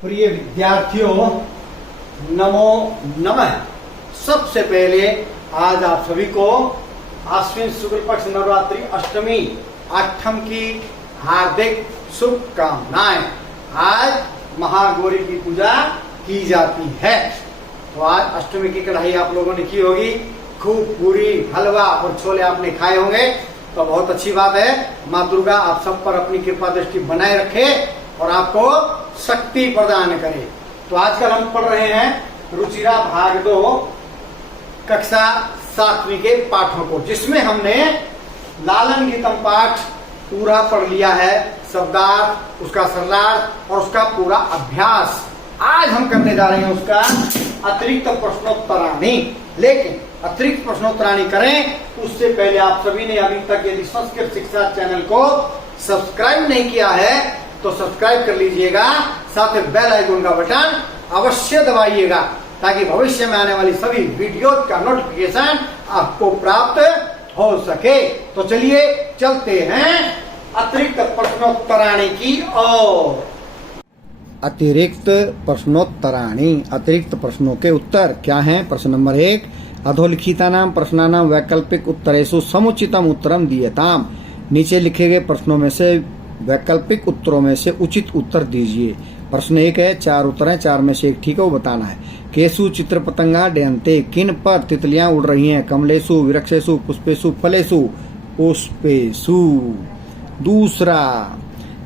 प्रिय विद्यार्थियों, नमो नमः। सबसे पहले आज आप सभी को आश्विन शुक्ल पक्ष नवरात्रि अष्टमी आठम की हार्दिक शुभकामनाएं। आज महागौरी की पूजा की जाती है, तो आज अष्टमी की कढ़ाई आप लोगों ने की होगी। खूब पूरी, हलवा और छोले आपने खाए होंगे, तो बहुत अच्छी बात है। माँ दुर्गा आप सब पर अपनी कृपा दृष्टि बनाए रखे और आपको शक्ति प्रदान करे। तो आजकल हम पढ़ रहे हैं रुचिरा भाग 2 कक्षा 7वीं के पाठों को, जिसमें हमने लालन गीतम पाठ पूरा पढ़ लिया है, शब्दार्थ, उसका सरलार्थ और उसका पूरा अभ्यास। आज हम करने जा रहे हैं उसका अतिरिक्त प्रश्नोत्तराणी। लेकिन अतिरिक्त प्रश्नोत्तराणी करें उससे पहले आप सभी ने अभी तक यदि संस्कृत शिक्षा चैनल को सब्सक्राइब नहीं किया है तो सब्सक्राइब कर लीजिएगा, साथ ही बेल आइकन का बटन अवश्य दबाइएगा, ताकि भविष्य में आने वाली सभी वीडियो का नोटिफिकेशन आपको प्राप्त हो सके। तो चलिए चलते हैं अतिरिक्त प्रश्नोत्तराणी की ओर। अतिरिक्त प्रश्नोत्तराणी, अतिरिक्त प्रश्नों के उत्तर क्या हैं? प्रश्न नंबर 1, अधोलिखितानां प्रश्नानां वैकल्पिक उत्तरेषु समुचितम उत्तरम दीयताम्। नीचे लिखे गए प्रश्नों में से वैकल्पिक उत्तरों में से उचित उत्तर दीजिए। प्रश्न 1 है, 4 उत्तर हैं, 4 में से एक ठीक है, वो बताना है। केसु चित्र पतंगा डयन्ते, किन पर तितलियां उड़ रही हैं? कमलेषु, वृक्षेषु, पुष्पेषु, फलेषु, पुष्पेषु। दूसरा,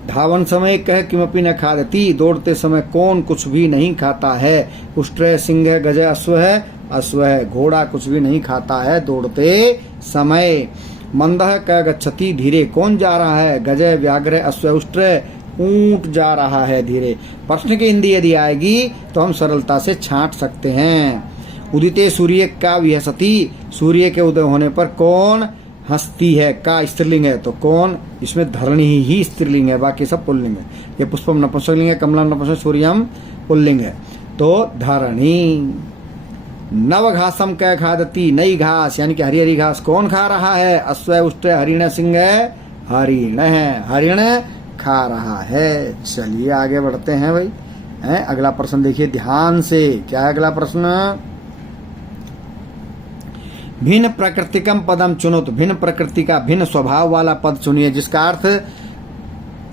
धावन समय कह किमपि न खादति, दौड़ते समय कौन कुछ भी नहीं खाता है? उष्ट्र, सिंह, गज, अश्व है, अश्व है। घोड़ा कुछ भी नहीं खाता है दौड़ते समय। मंदः क गच्छति, धीरे कौन जा रहा है? गज, व्याघ्र, अश्व, उष्ट्र, ऊंट जा रहा है धीरे। प्रश्न की हिंदी यदि आएगी तो हम सरलता से छांट सकते हैं। उदिते सूर्य का विहसति, सूर्य के उदय होने पर कौन हंसती है? का स्त्रीलिंग है तो कौन? इसमें धरणी ही स्त्रीलिंग है, बाकी सब पुल्लिंग है। ये पुष्पम नपुंसकलिंग है, कमलम नपुंसक, सूर्यम पुल्लिंग है, तो धरणी। नव घासम कै खादती, नई घास यानी कि हरी हरी घास कौन खा रहा है? अश्व, उष्ट्र, हरिण, सिंह, हरिण है, हरिण खा रहा है। चलिए आगे बढ़ते हैं भाई। अगला प्रश्न देखिए ध्यान से। क्या है अगला प्रश्न? भिन्न प्रकृतिकम पदम चुनो, तो भिन्न प्रकृति का, भिन्न स्वभाव वाला पद चुनिए जिसका अर्थ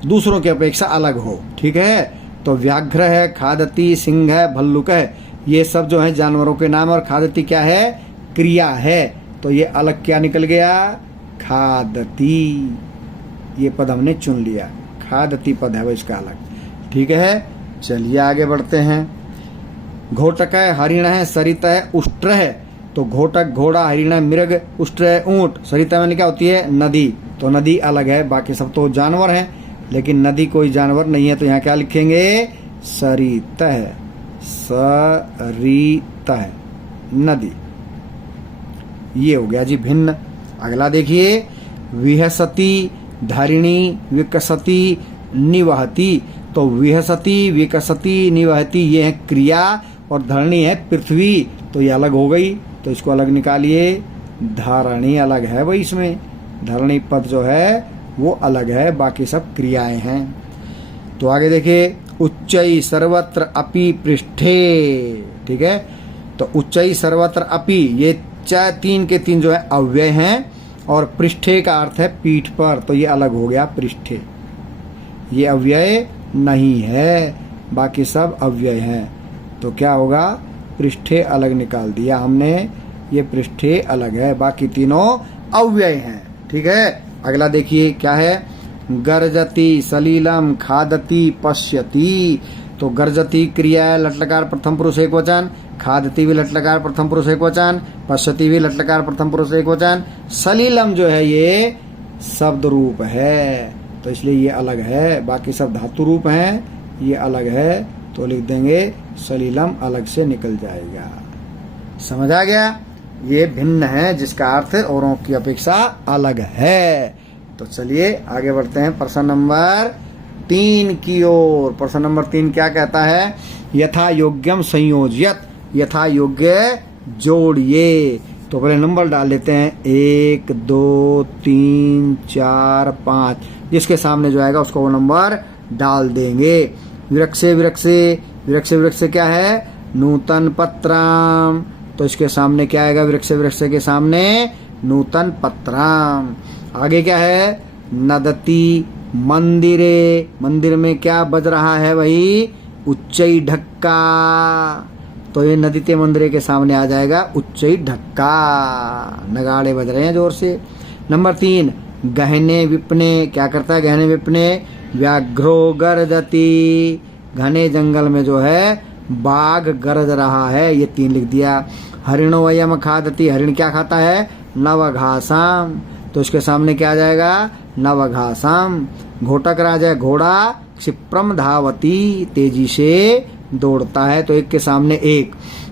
दूसरों की अपेक्षा अलग हो। ठीक है, तो व्याघ्र है, खादती, सिंह है, भल्लुक है, ये सब जो है जानवरों के नाम। और खादती क्या है? क्रिया है, तो ये अलग क्या निकल गया? खादती। ये पद हमने चुन लिया, खादती पद है वो इसका अलग। ठीक है, चलिए आगे बढ़ते हैं। घोटक है, हरिण है, सरिता है, उष्ट्र है, तो घोटक घोड़ा, हरिण मृग, उष्ट्र ऊंट। सरिता में क्या होती है? नदी, तो नदी अलग है, बाकी सब तो जानवर हैं, लेकिन नदी कोई जानवर नहीं है, तो यहाँ क्या लिखेंगे? सरिता है, सरिता है, नदी। ये हो गया जी भिन्न। अगला देखिए, विहसती, धरिणी, विकसती, निवहती, तो विहसती, विकसती, निवहती ये है क्रिया और धरणी है पृथ्वी, तो ये अलग हो गई, तो इसको अलग निकालिए। धरणी अलग है भाई, इसमें धरणी पद जो है वो अलग है, बाकी सब क्रियाएं हैं। तो आगे देखिए, उच्चई सर्वत्र अपि पृष्ठे। ठीक है, तो उच्चई सर्वत्र अपि, ये 3 के 3 जो है अव्यय हैं, और पृष्ठे का अर्थ है पीठ पर, तो ये अलग हो गया पृष्ठे, ये अव्यय नहीं है, बाकी सब अव्यय हैं, तो क्या होगा? पृष्ठे अलग निकाल दिया हमने, ये पृष्ठे अलग है, बाकी तीनों अव्यय हैं। ठीक है, अगला देखिए क्या है? गर्जती, सलीलम, खादती, पश्यति, तो गर्जती क्रिया है, लट्लकार प्रथम पुरुष एक वचन, खादती भी लट्लकार प्रथम पुरुष एक वचन, पश्यति भी लट्लकार प्रथम पुरुष एक वचन। सलीलम जो है ये शब्द रूप है, तो इसलिए ये अलग है, बाकी सब धातु रूप हैं, ये अलग है, तो लिख देंगे सलीलम, अलग से निकल जाएगा। समझ आ गया? ये भिन्न है जिसका अर्थ औरों की अपेक्षा अलग है। तो चलिए आगे बढ़ते हैं प्रश्न नंबर 3 की ओर। प्रश्न नंबर 3 क्या कहता है? यथा योग्यम संयोज्यत, यथा योग्य जोड़िए। तो पहले नंबर डाल लेते हैं, 1 2 3 4 5, जिसके सामने जो आएगा उसको वो नंबर डाल देंगे। विरक्षे विरक्षे वृक्ष वृक्ष से क्या है, नूतन पत्रम, तो इसके सामने क्या आएगा, वृक्ष वृक्ष के सामने नूतन पत्रम। आगे क्या है, नदती मंदिरे, मंदिर में क्या बज रहा है भाई, उच्चई ढक्का, तो ये नदीते मंदिर के सामने आ जाएगा उच्चई ढक्का, नगाड़े बज रहे हैं जोर से। नंबर 3, गहने विपने, क्या करता है गहने विपने, व्याघ्रो गर्जति, घने जंगल में जो है बाघ गरज रहा है, ये 3 लिख दिया। हरिणो वयम खादति, हरिण क्या खाता है, नवघासम, तो इसके सामने क्या आ जाएगा, नवघासम। घोटक राज है घोड़ा, क्षिप्रम धावती, तेजी से दौड़ता है, तो एक के सामने एक।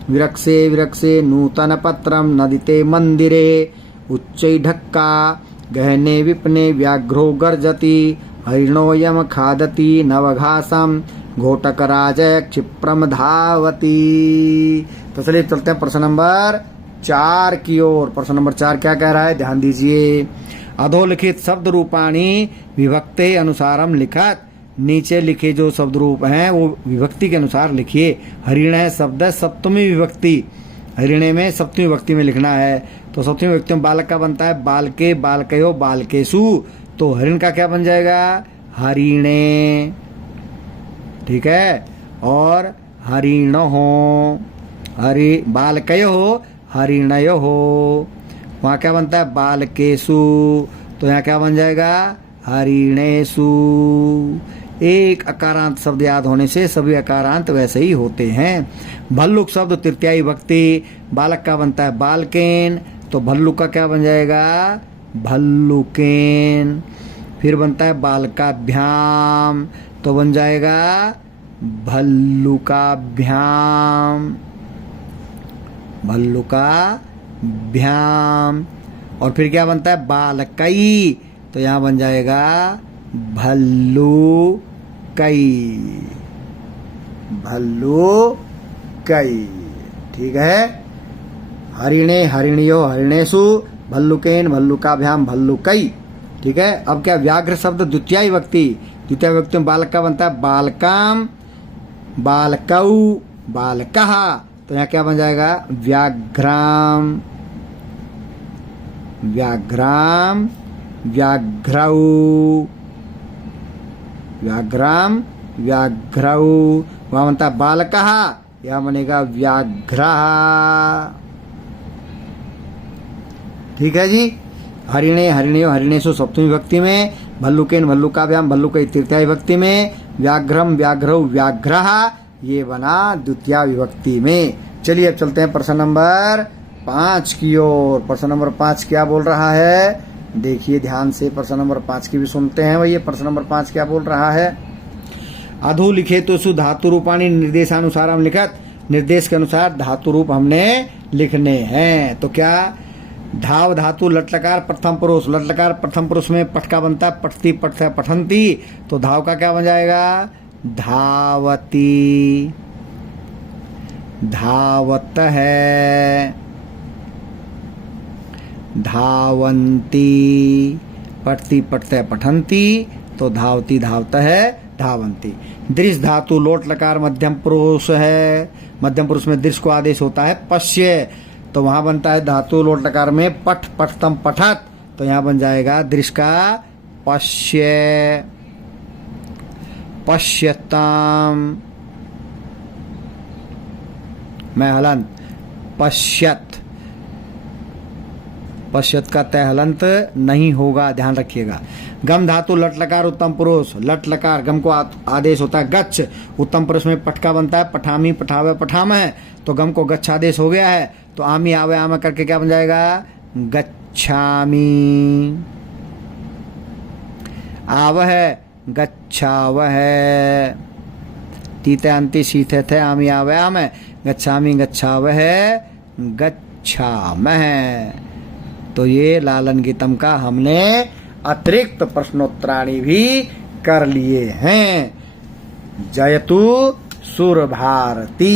विरक्षे विरक्षे नूतन पत्रम नदीते मंदिरे उच्चै ढक्का गहने विपने व्याघ्रो गर्जति हरिणो यम खादति नवघासम घोटक राज क्षिप्रम धावती। तो चलिए चलते हैं प्रश्न नंबर 4 की ओर। प्रश्न नंबर 4 क्या कह रहा है, ध्यान दीजिए। अधोलिखित शब्द रूपाणी विभक्ते अनुसारम लिखत, नीचे लिखे जो शब्द रूप हैं वो विभक्ति के अनुसार लिखिए। हरिण है शब्द है सप्तमी विभक्ति, हरिणे में सप्तमी विभक्ति में लिखना है, तो सप्तमी विभक्ति में बालक का बनता है बालके बालकयो बालकेशु, तो हरिण का क्या बन जाएगा, हरिणे, ठीक है। और हरिण हो, हरि बालकयो हो हरिणयो हो, वहाँ क्या बनता है बालकेशु, तो यहाँ क्या बन जाएगा हरिणेशु। एक अकारांत शब्द याद होने से सभी अकारांत वैसे ही होते हैं। भल्लुक शब्द तृतीय विभक्ति, बालक का बनता है बालकेन, तो भल्लुक का क्या बन जाएगा भल्लुकेन। फिर बनता है बालकाभ्याम, तो बन जाएगा भल्लुकाभ्याम, भल्लुकाभ्याम। और फिर क्या बनता है बालकई, तो यहाँ बन जाएगा भल्लुकई, भल्लुकई, ठीक है। हरिणे हरिणियो हरिणेशु भल्लुकेन भल्लुकाभ्याम भल्लुकई, ठीक है। अब क्या व्याघ्र शब्द द्वितीय विभक्ति, द्वितीय विभक्ति में बालक का बनता है बालकाम बालकऊ बालकः, तो यहाँ क्या बन जाएगा व्याघ्राम व्याघ्राम व्याघ्रऊ व्याघ्राम व्याघ्रऊ, वहाँ बनता है बालकः, यहाँ बनेगा व्याघ्रः, ठीक है जी। हरिणे हरिणियो हरिणेशु सप्तमी विभक्ति में, भल्लुकेन भल्लुकाभ्याम भल्लुकई तृतीय विभक्ति में, व्याघ्रम व्याघ्रौ व्याघ्रः ये बना द्वितीय विभक्ति में। चलिए अब चलते हैं प्रश्न नंबर 5 की ओर। प्रश्न नंबर 5 क्या बोल रहा है, देखिए ध्यान से, प्रश्न नंबर 5 की भी सुनते हैं भैया। प्रश्न नंबर 5 क्या बोल रहा है, अधो लिखे तो सु धातु रूपाणी निर्देशानुसार हम लिखत, निर्देश के अनुसार धातु रूप हमने लिखने हैं। तो क्या धाव धातु लट्लकार प्रथम पुरुष, लट्लकार प्रथम पुरुष में पठ का बनता है पठती पठ पठंती, तो धाव का क्या बन जाएगा धावती, धावत है धावंती, पठती पठते पठंती, तो धावती धावत है धावंती। दृश्य धातु लोट लकार मध्यम पुरुष है, मध्यम पुरुष में दृश्य को आदेश होता है पश्य, तो वहां बनता है धातु लोट लकार में पठ पठतम पठत, तो यहाँ बन जाएगा दृश्य का पश्य पश्यताम, मैं हलंत पश्यत, पश्यत का तय हलंत नहीं होगा, ध्यान रखिएगा। गम धातु लट लकार उत्तम पुरुष, लट लकार गम को आदेश होता है गच्छ, उत्तम पुरुष में पठ का बनता है पठामी पठावे पठाम है, तो गम को गच्छ आदेश हो गया है, तो आमी आवे आम करके क्या बन जाएगा गच्छामी, आव है गच्छाव है, तीते अंति सीते थे आमी आवे आम है, गच्छामी गच्छाव है गच्छाम है। तो ये लालन गीतम का हमने अतिरिक्त प्रश्नोत्तराणी भी कर लिए हैं। जयतु सुर भारती।